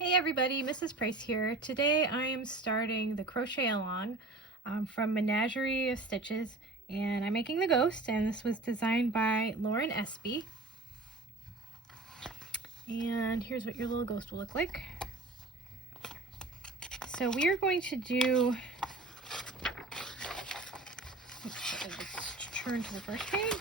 Hey everybody, Mrs. Price here. Today I am starting the crochet along from Menagerie of Stitches, and I'm making the ghost, and this was designed by Lauren Espy. And here's what your little ghost will look like. So we are going to do, let's turn to the first page.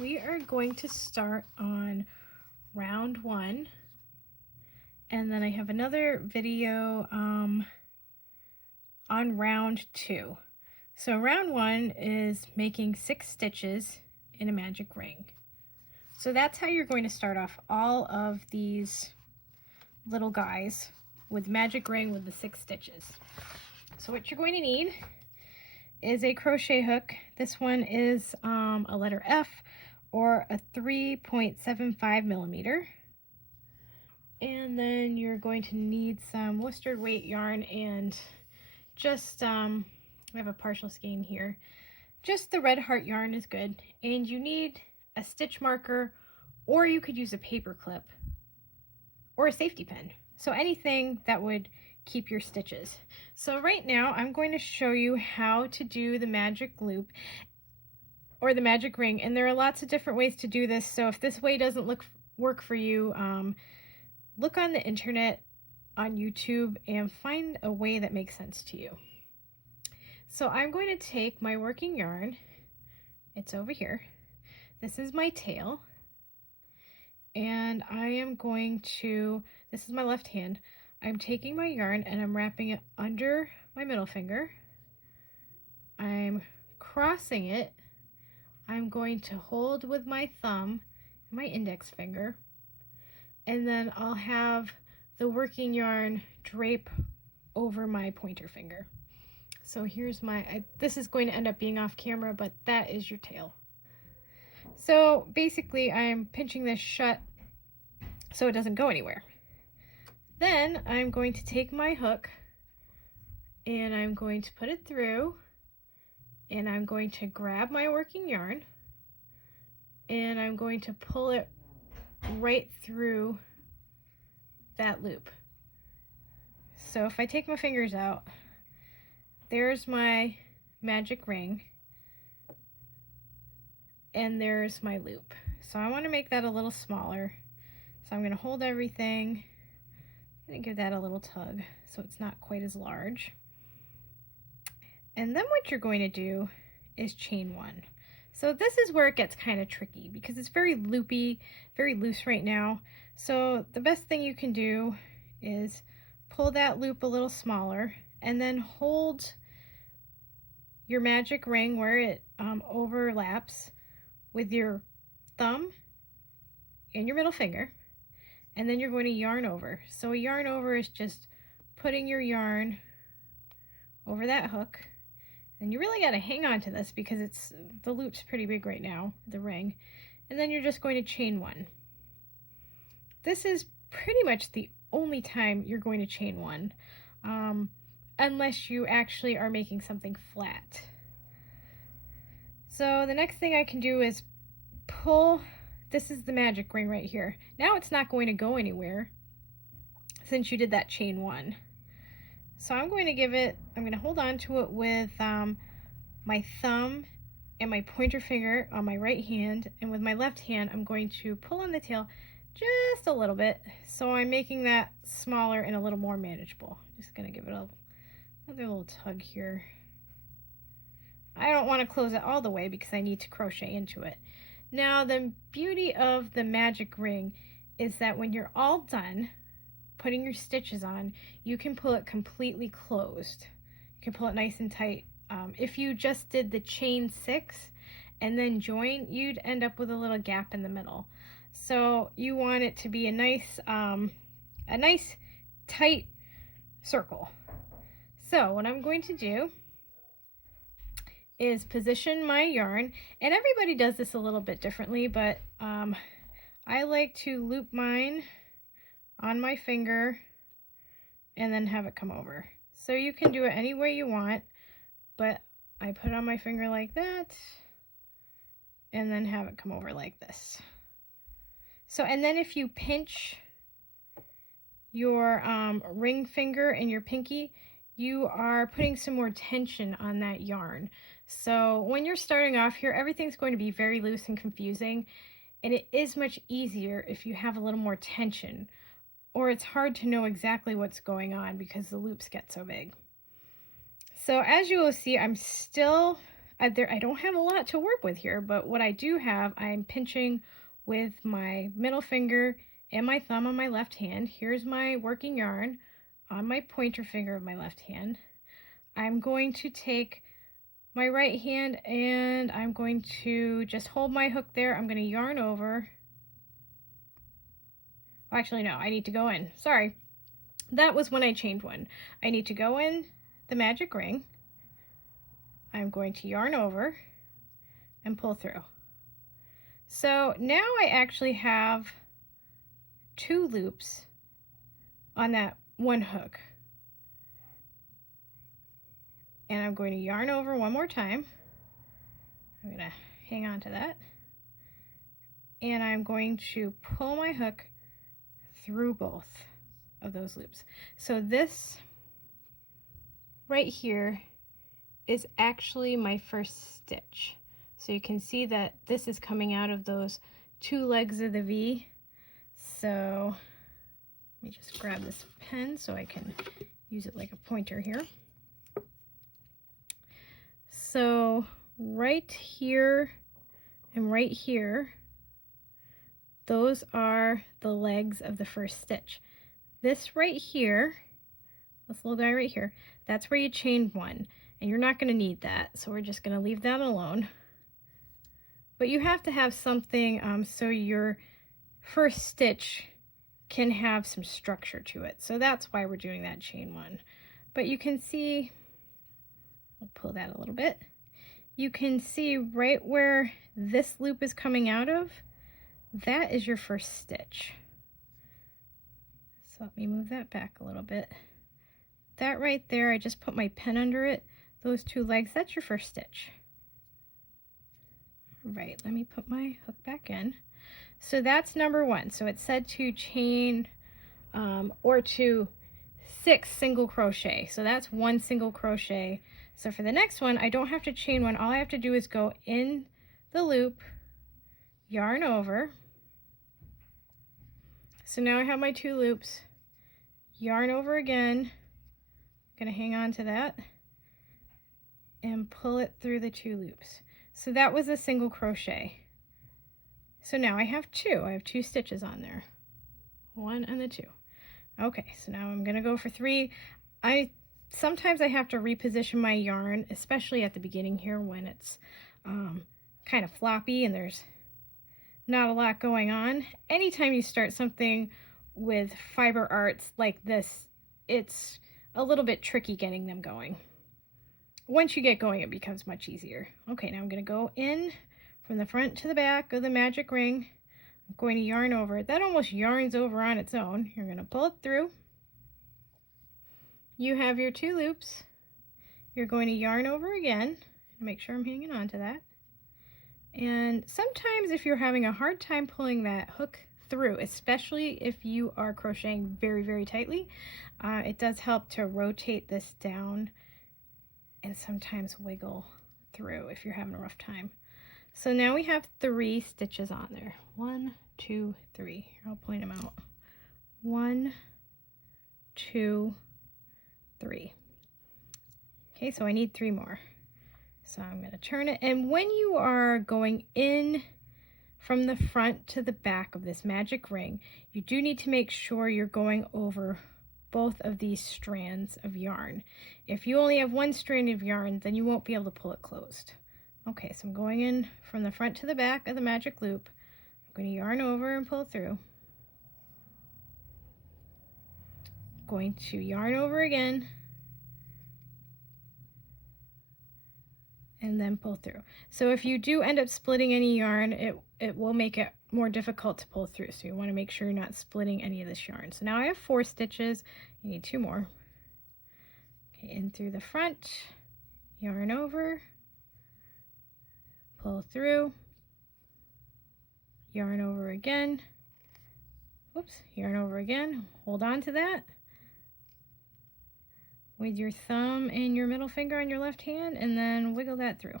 We are going to start on round 1, and then I have another video on round 2. So round 1 is making 6 stitches in a magic ring. So that's how you're going to start off all of these little guys with magic ring with the 6 stitches. So what you're going to need is a crochet hook. This one is a letter F or a 3.75 millimeter. And then you're going to need some worsted weight yarn and just, I have a partial skein here. Just the red heart yarn is good. And you need a stitch marker, or you could use a paper clip or a safety pin. So anything that would keep your stitches. So right now I'm going to show you how to do the magic loop or the magic ring, and there are lots of different ways to do this. So if this way doesn't work for you, look on the internet, on YouTube, and find a way that makes sense to you. So I'm going to take my working yarn, it's over here, this is my tail, and I am going to, this is my left hand, I'm taking my yarn and I'm wrapping it under my middle finger, I'm crossing it, I'm going to hold with my thumb and my index finger, and then I'll have the working yarn drape over my pointer finger. So here's my, this is going to end up being off camera, but that is your tail. So basically I'm pinching this shut so it doesn't go anywhere. Then I'm going to take my hook and I'm going to put it through, and I'm going to grab my working yarn and I'm going to pull it right through that loop. So if I take my fingers out, there's my magic ring and there's my loop. So I want to make that a little smaller. So I'm going to hold everything. I'm going to give that a little tug so it's not quite as large. And then what you're going to do is chain 1. So this is where it gets kind of tricky because it's very loopy, very loose right now. So the best thing you can do is pull that loop a little smaller and then hold your magic ring where it overlaps with your thumb and your middle finger, and then you're going to yarn over. So a yarn over is just putting your yarn over that hook, and you really got to hang on to this because it's, the loop's pretty big right now, the ring, and then you're just going to chain 1. This is pretty much the only time you're going to chain 1, unless you actually are making something flat. So the next thing I can do is pull, this is the magic ring right here. Now it's not going to go anywhere since you did that chain 1. So I'm going to give it, I'm going to hold on to it with my thumb and my pointer finger on my right hand, and with my left hand I'm going to pull on the tail just a little bit, so I'm making that smaller and a little more manageable. Just going to give it another little tug here. I don't want to close it all the way because I need to crochet into it. Now the beauty of the magic ring is that when you're all done putting your stitches on, you can pull it completely closed. You can pull it nice and tight. If you just did the chain 6 and then join, you'd end up with a little gap in the middle. So you want it to be a nice tight circle. So what I'm going to do is position my yarn, and everybody does this a little bit differently, but I like to loop mine on my finger and then have it come over. So you can do it any way you want, but I put it on my finger like that, and then have it come over like this. So, and then if you pinch your ring finger and your pinky, you are putting some more tension on that yarn. So when you're starting off here, everything's going to be very loose and confusing, and it is much easier if you have a little more tension, or it's hard to know exactly what's going on because the loops get so big. So as you will see, I'm still there. I don't have a lot to work with here, but what I do have, I'm pinching with my middle finger and my thumb on my left hand. Here's my working yarn on my pointer finger of my left hand. I'm going to take my right hand and I'm going to just hold my hook there. I'm going to yarn over. Actually, no, I need to go in. Sorry. That was when I chained one. I need to go in the magic ring. I'm going to yarn over and pull through. So now I actually have 2 loops on that one hook. And I'm going to yarn over one more time. I'm going to hang on to that. And I'm going to pull my hook through both of those loops. So this right here is actually my first stitch. So you can see that this is coming out of those 2 legs of the V. So let me just grab this pen so I can use it like a pointer here. So right here and right here, those are the legs of the first stitch. This right here, this little guy right here, that's where you chained one, and you're not going to need that, so we're just going to leave that alone. But you have to have something so your first stitch can have some structure to it. So that's why we're doing that chain one. But you can see, I'll pull that a little bit. You can see right where this loop is coming out of, that is your first stitch. So let me move that back a little bit. That right there, I just put my pen under it. Those 2 legs, that's your first stitch. Right, let me put my hook back in. So that's number 1. So it said to chain or to 6 single crochet. So that's 1 single crochet. So for the next one, I don't have to chain one. All I have to do is go in the loop, yarn over. So now I have my 2 loops, yarn over again. I'm going to hang on to that and pull it through the 2 loops. So that was a single crochet. So now I have 2. I have 2 stitches on there. 1 and the 2. Okay, so now I'm going to go for 3. Sometimes I have to reposition my yarn, especially at the beginning here when it's kind of floppy and there's not a lot going on. Anytime you start something with fiber arts like this, it's a little bit tricky getting them going. Once you get going, it becomes much easier. Okay, now I'm going to go in from the front to the back of the magic ring. I'm going to yarn over it. That almost yarns over on its own. You're going to pull it through. You have your 2 loops. You're going to yarn over again. Make sure I'm hanging on to that. And sometimes if you're having a hard time pulling that hook through, especially if you are crocheting very, very tightly, it does help to rotate this down and sometimes wiggle through if you're having a rough time. So now we have 3 stitches on there. 1, 2, 3. Here, I'll point them out. 1, 2, 3. Okay, so I need 3 more. So I'm going to turn it, and when you are going in from the front to the back of this magic ring, you do need to make sure you're going over both of these strands of yarn. If you only have 1 strand of yarn, then you won't be able to pull it closed. Okay, so I'm going in from the front to the back of the magic loop. I'm going to yarn over and pull through. I'm going to yarn over again and then pull through. So if you do end up splitting any yarn, it will make it more difficult to pull through. So you want to make sure you're not splitting any of this yarn. So now I have 4 stitches. You need 2 more. Okay, in through the front, yarn over, pull through, yarn over again. Whoops, yarn over again. Hold on to that with your thumb and your middle finger on your left hand, and then wiggle that through.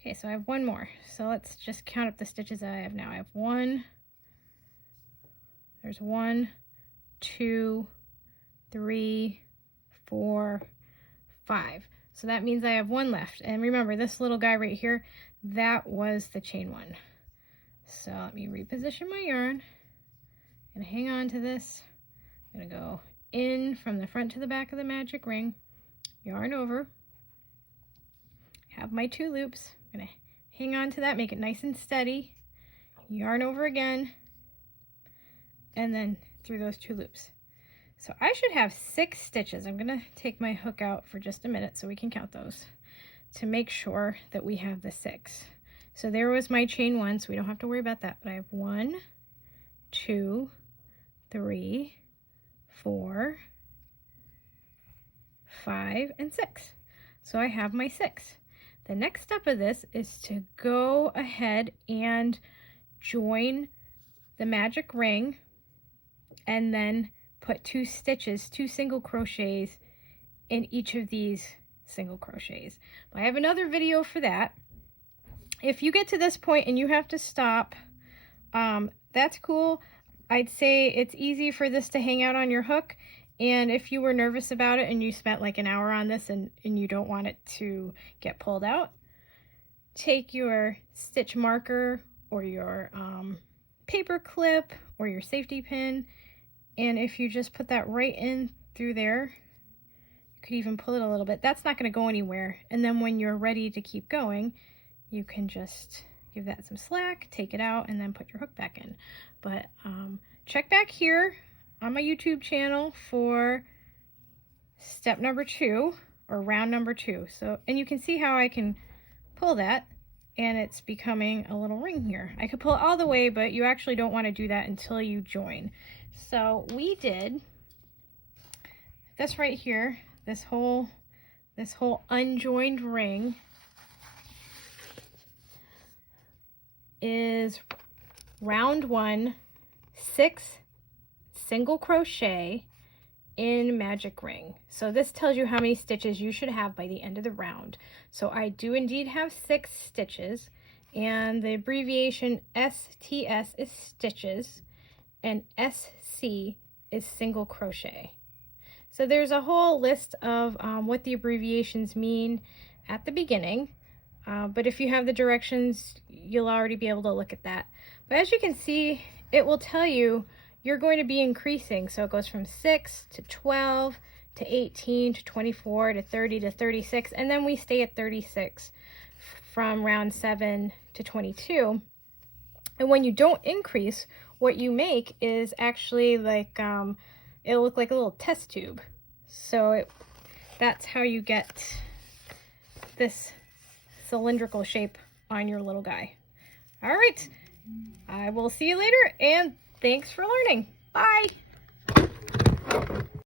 Okay, so I have one more. So let's just count up the stitches that I have now. I have one, there's 1, 2, 3, 4, 5. So that means I have one left. And remember, this little guy right here, that was the chain one. So let me reposition my yarn. I'm gonna hang on to this. I'm gonna go in from the front to the back of the magic ring, yarn over, have my 2 loops. I'm gonna hang on to that, make it nice and steady, yarn over again, and then through those 2 loops. So I should have 6 stitches. I'm gonna take my hook out for just a minute so we can count those to make sure that we have the 6. So there was my chain 1, so we don't have to worry about that, but I have 1, 2, 3, 4, 5, and 6. So I have my 6. The next step of this is to go ahead and join the magic ring and then put 2 stitches, 2 single crochets in each of these single crochets. I have another video for that. If you get to this point and you have to stop, that's cool. I'd say it's easy for this to hang out on your hook, and if you were nervous about it and you spent like an hour on this and you don't want it to get pulled out, take your stitch marker or your paper clip or your safety pin, and if you just put that right in through there, you could even pull it a little bit. That's not going to go anywhere, and then when you're ready to keep going, you can just give that some slack, take it out, and then put your hook back in. But check back here on my YouTube channel for step number 2 or round number 2. So, and you can see how I can pull that and it's becoming a little ring here. I could pull it all the way, but you actually don't want to do that until you join. So we did this right here, this whole unjoined ring is round 1, 6 single crochet in magic ring. So this tells you how many stitches you should have by the end of the round. So I do indeed have 6 stitches, and the abbreviation STS is stitches and SC is single crochet. So there's a whole list of what the abbreviations mean at the beginning. But if you have the directions, you'll already be able to look at that. But as you can see, it will tell you you're going to be increasing. So it goes from 6 to 12 to 18 to 24 to 30 to 36, and then we stay at 36 from round 7 to 22. And when you don't increase, what you make is actually like, it'll look like a little test tube. So that's how you get this cylindrical shape on your little guy. All right, I will see you later, and thanks for learning. Bye.